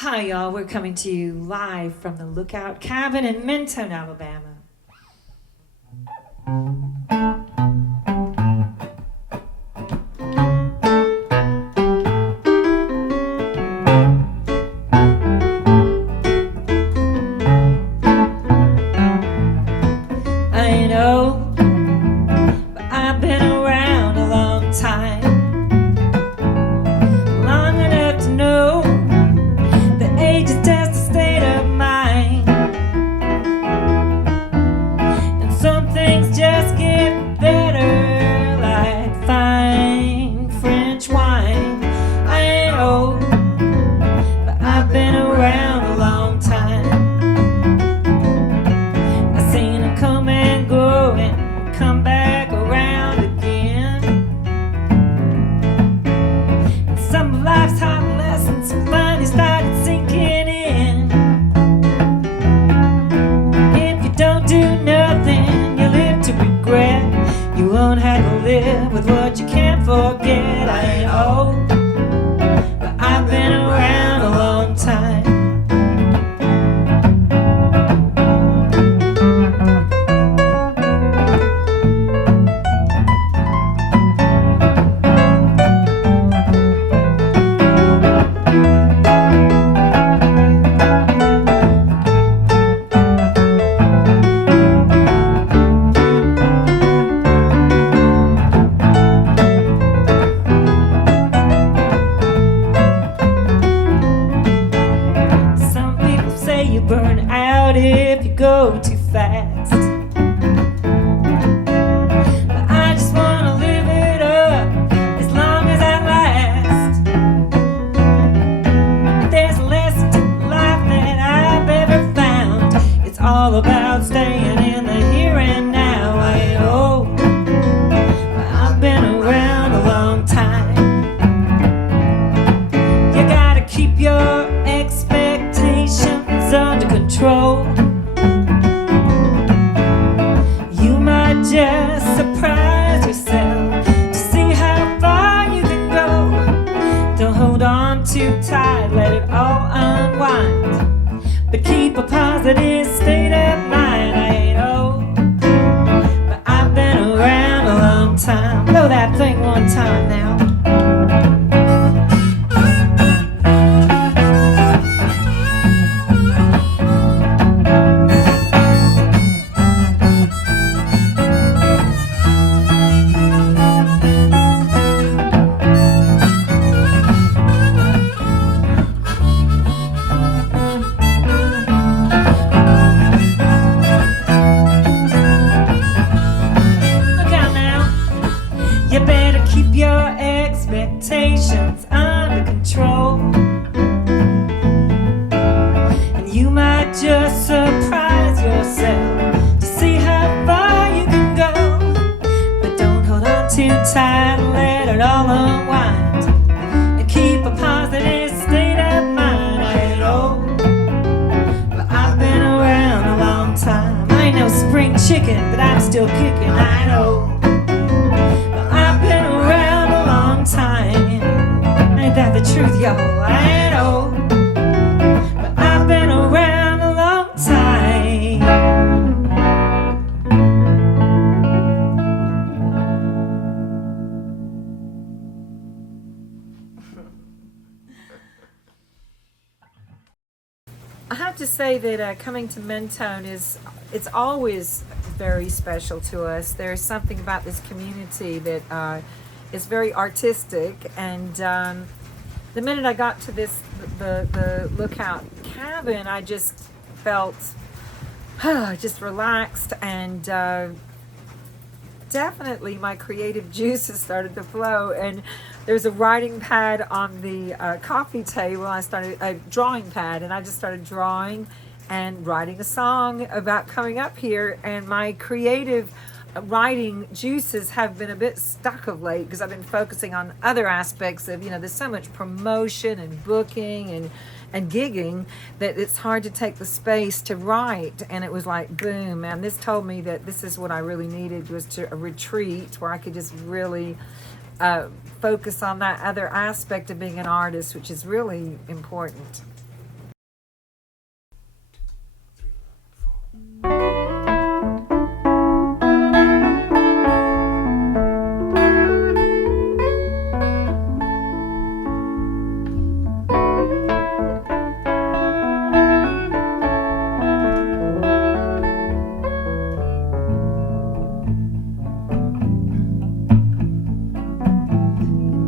Hi, y'all. We're coming to you live from the Lookout Cabin in Mentone, Alabama. I know, but I've been around a long time, long enough to know the age is just a state of mind, and some things just get better, like fine French wine. I ain't old, but I've been around a long time. I've seen them come and go and come back around again, and some of life's hard lessons finally started sinking in. If you don't do nothing, you live to regret. You won't have to live with what you can't forget. I ain't old, but I've been around a long time. Some people say you burn out if you go too fast, but I just wanna live it up as long as I last. If there's a lesson to life that I've ever found, it's all about staying in the here and now. I ain't old, but I've been around a long time. You gotta keep your expectations under control. You might just surprise yourself to see how far you can go. Don't hold on too tight, let it all unwind, but keep a positive state of mind. I ain't old, but I've been around a long time. Blow that thing one time now. Look out now. You better keep your expectations under control, and you might just surprise yourself to see how far you can go. But don't hold on too tight, let it all unwind, and keep a positive state of mind. I ain't old, but I've been around a long time. I ain't no spring chicken, but I'm still kicking. I know, but I've been around a long time. Ain't that the truth, y'all? I ain't old, but I've been around a long time. I have to say that coming to Mentone it's always very special to us. There's something about this community that is very artistic, and the minute I got to the Lookout Cabin, I just felt just relaxed, and definitely my creative juices started to flow. And there's a writing pad on the coffee table. I started a drawing pad, and I just started drawing and writing a song about coming up here. And my creative writing juices have been a bit stuck of late because I've been focusing on other aspects of, there's so much promotion and booking and gigging that it's hard to take the space to write. And it was like, boom, man, this told me that this is what I really needed, was to a retreat where I could just really focus on that other aspect of being an artist, which is really important.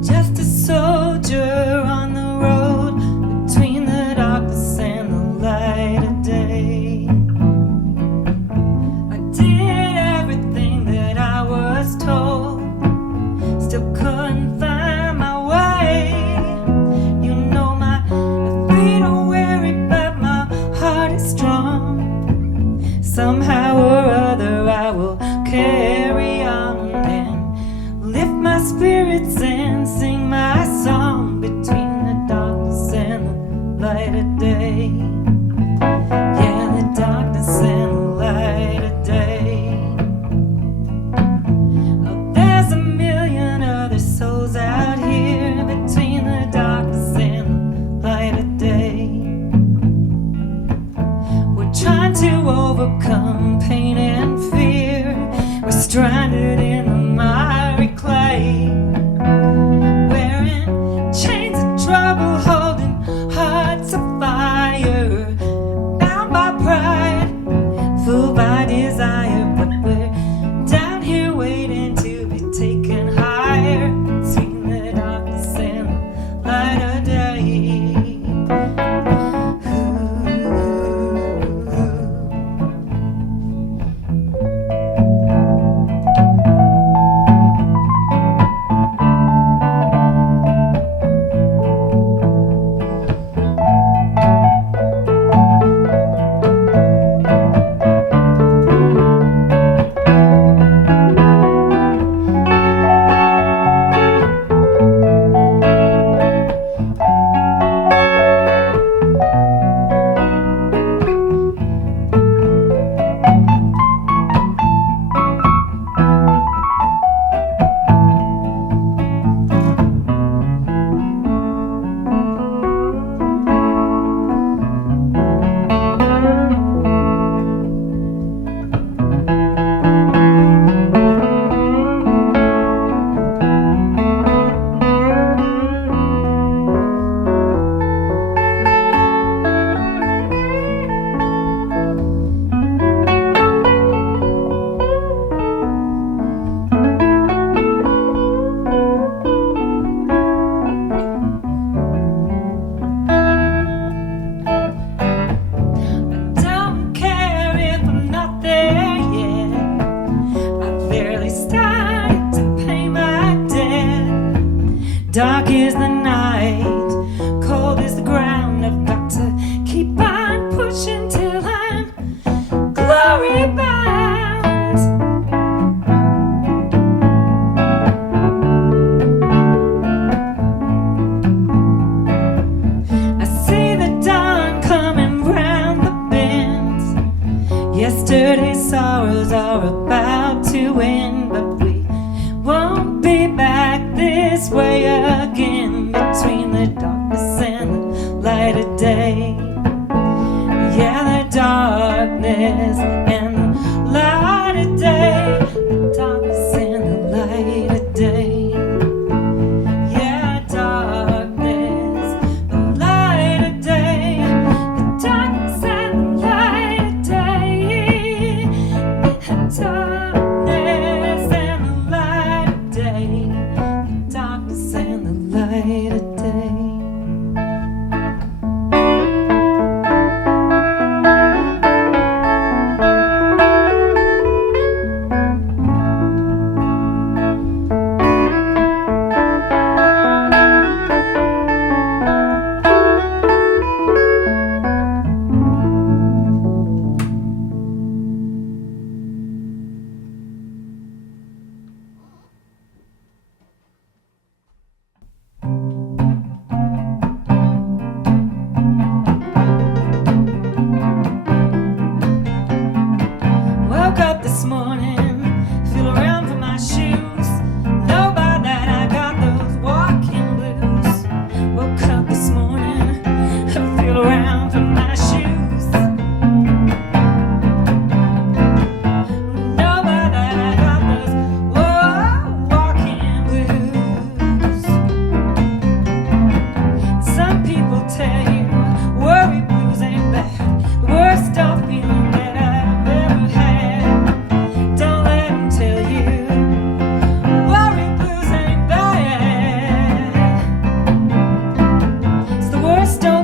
Just a soldier on the road between the darkness and the light of day. I did everything that I was told, still couldn't find my way. You know my feet are weary, but my heart is strong. Somehow or other I will carry on and lift my spirits and sing my song between the darkness and the light of day. Yeah, the darkness and the light of day. Oh, there's a million other souls out here between the darkness and the light of day. We're trying to overcome pain and fear. We're stranded in the miry clay, wearing chains of trouble, holding hearts of fire, bound by pride, fooled by desire. But we're down here waiting to be taken higher between the darkness and the light of day. Dark is the night, cold is the ground. I've got to keep on pushing till I'm glory bound. I see the dawn coming round the bend. Yesterday's sorrows are about to end, but we won't be back this way again between the darkness and the light of day. Yeah, the darkness and the light of day. The darkness and the light of day. Yeah, darkness, the light of day. The darkness and the light of day. The darkness and the light of day. The darkness and the light of day.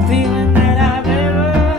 feeling that I've ever had.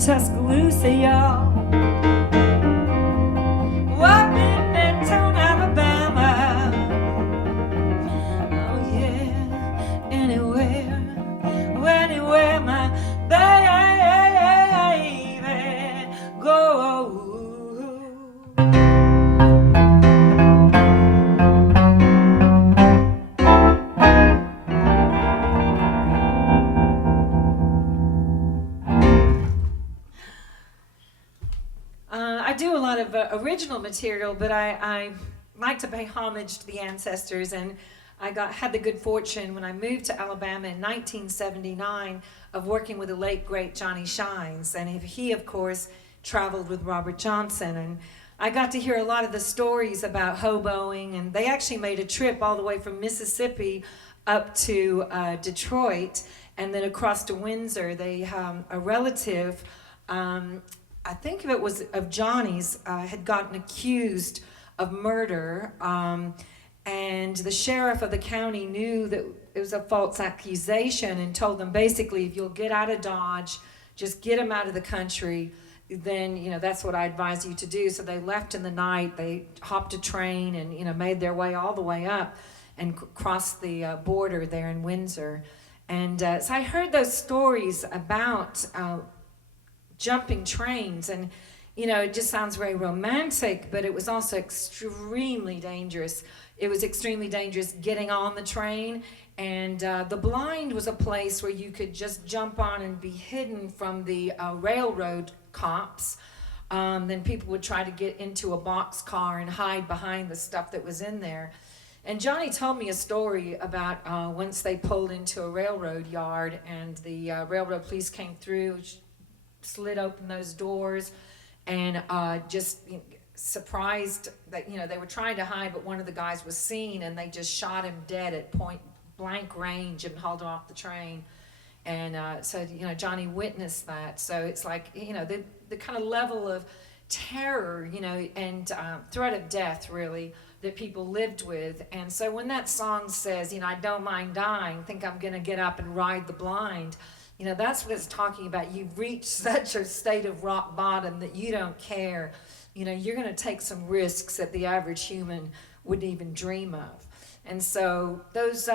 Tuscaloosa, y'all. Up in Mentone, Alabama. Oh yeah, anywhere my baby goes. I do a lot of original material, but I like to pay homage to the ancestors, and I had the good fortune when I moved to Alabama in 1979 of working with the late great Johnny Shines, and he of course traveled with Robert Johnson, and I got to hear a lot of the stories about hoboing, and they actually made a trip all the way from Mississippi up to Detroit and then across to Windsor. They a relative, I think it was of Johnny's, had gotten accused of murder, and the sheriff of the county knew that it was a false accusation and told them basically, if you'll get out of Dodge, just get him out of the country, then that's what I advise you to do. So they left in the night, they hopped a train and made their way all the way up and crossed the border there in Windsor. And so I heard those stories about jumping trains, and it just sounds very romantic, but it was also extremely dangerous. It was extremely dangerous getting on the train, and the blind was a place where you could just jump on and be hidden from the railroad cops. Then people would try to get into a boxcar and hide behind the stuff that was in there. And Johnny told me a story about once they pulled into a railroad yard, and the railroad police came through, slid open those doors, and just surprised that they were trying to hide, but one of the guys was seen, and they just shot him dead at point blank range and hauled him off the train. And so Johnny witnessed that. So it's like the kind of level of terror and threat of death really that people lived with. And so when that song says I don't mind dying, think I'm gonna get up and ride the blind, You know, that's what it's talking about. You've reached such a state of rock bottom that you don't care. You know, you're going to take some risks that the average human wouldn't even dream of. And so those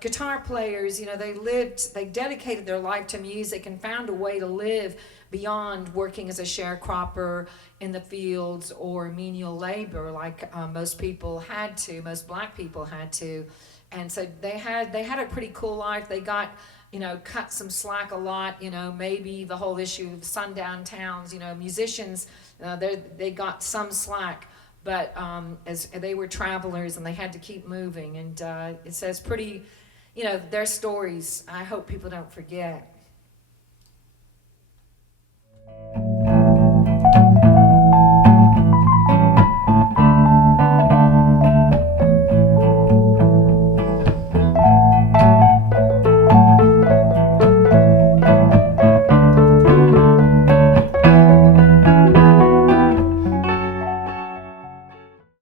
guitar players, you know, they dedicated their life to music and found a way to live beyond working as a sharecropper in the fields or menial labor like most black people had to. And so they had a pretty cool life. They got, you know, cut some slack a lot, you know, maybe the whole issue of sundown towns, you know, musicians, they got some slack. But as they were travelers and they had to keep moving, and it says pretty, you know, their stories I hope people don't forget.